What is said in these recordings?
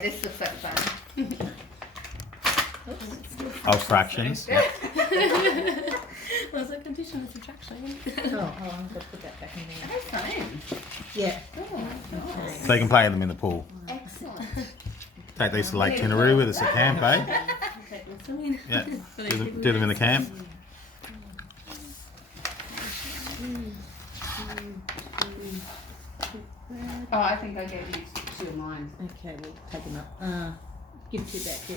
This looks like fun. Oh, fractions. Yep. Was it addition and subtraction? I'm going to put that back in there. That's fine. Yeah. Oh, nice. So you can play them in the pool. Excellent. Take these to Lake Tinaroo with us at camp, eh? Yeah. Do them in the camp. Oh, I think I gave you two of mine. Okay, we'll take them up. Give two back, yeah.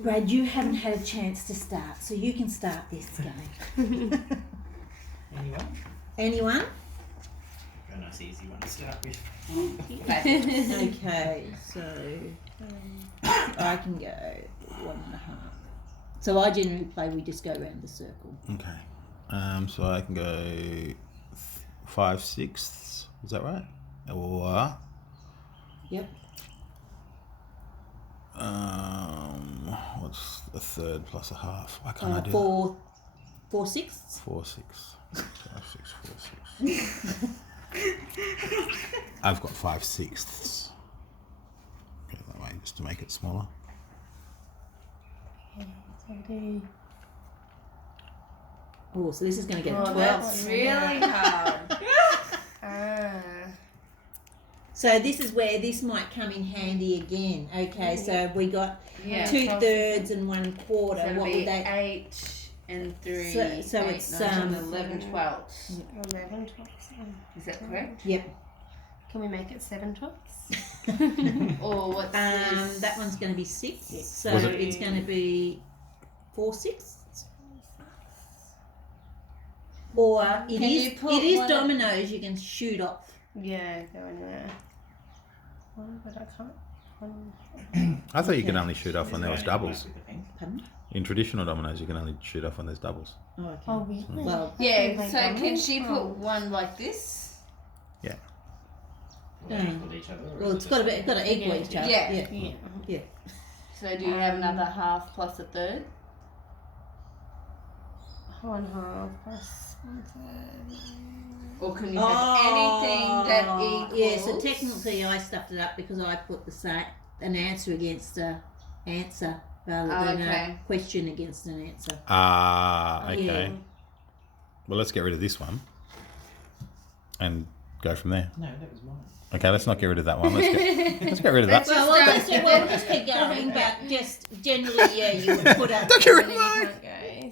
Brad, you haven't had a chance to start, so you can start this game. Anyone? Anyone? A nice easy one to start with. Okay, so I can go 1.5. So I generally play, we just go around the circle. Okay. So I can go 5/6. Is that right? Or Yep. what's a third plus a half? Why can't I do 4/6. 4/6. 5/6, 4/6. I've got 5/6. Go that way just to make it smaller. Oh, so this is going to get a 12. That's really hard. So this is where this might come in handy again. Okay, so we got Yeah. 2/3 and 1/4. So it'll What be would they? 8 and 3. So 8, it's, 9, 11, 12. 11 twelfths. Is that correct? Yep. Can we make it 7 twelfths? Or what's this? That one's going to be 6. So Was it- it's going to be 4/6. Or it Can you is put it is one- dominoes. You can shoot off. Yeah, go in there. Oh, but I can't. I thought you could only shoot off when there was doubles. Pardon? In traditional dominoes, you can only shoot off when there's doubles. Oh, okay. Oh, really? Well, Yeah, Like so can dominoes? she put Oh. one like this? well, it's got to be got to equal each other. Yeah. Yeah. Yeah. So do you have another half plus a third? 1/2 plus 1/3. Or can you have anything that equals? Yeah, so technically I stuffed it up because I put an answer against a answer rather than okay. a question against an answer. Ah, okay. Yeah. Well, let's get rid of this one and go from there. No, that was mine. Okay, let's not get rid of that one. Let's get rid of that. Well, we'll just keep going, but just generally, yeah, you would put up. Don't get rid of You mine. can't go.